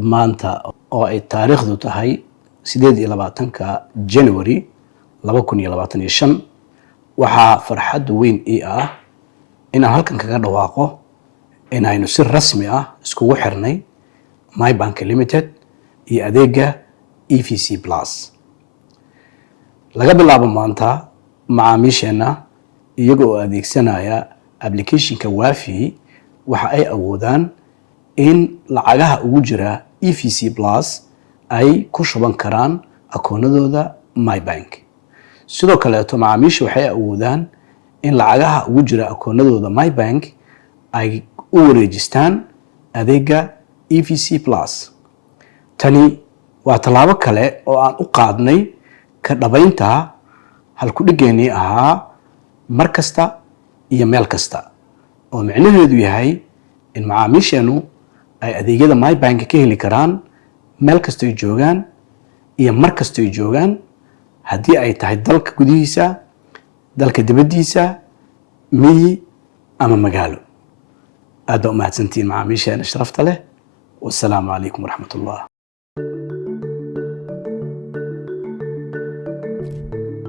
maanta oo ay taariikhdu tahay 28 January 2025 waxaa farxad weyn ii ah inaan halkan kaga dhawaaqo inaynu si rasmi ah iskugu xirnay MyBank Limited iyo adeega EVC Plus. laga bilaabo maanta macaamiisheena iyagoo adeegsanaya applicationka Wafi waxa ay awoodaan in lacagaha ugu jira EVC Plus ay ku shuban karaan akoonadooda MyBank. sidoo kale macaamiishu waxay awoodaan in lacagaha ugu jira akoonadooda MyBank ay u wareejistaan adeega EVC Plus. tani waa talaabo kale oo aan u qaadnay ka dhabaynta halku dhigeenii ahaa mar kasta iyo meel kasta, oo micnaheedu yahay in macaamiisheenu ay adeegyada MyBank ka heli karaan meel kasta ay joogaan iyo mar kasta ay joogaan, haddii ay tahay dalka gudihiisa, dalka dibaddiisa, miyi ama magaalo. aad baa u mahadsantihiin macaamiisheena sharafta leh. wassalaamu calaykum waraxmatullah.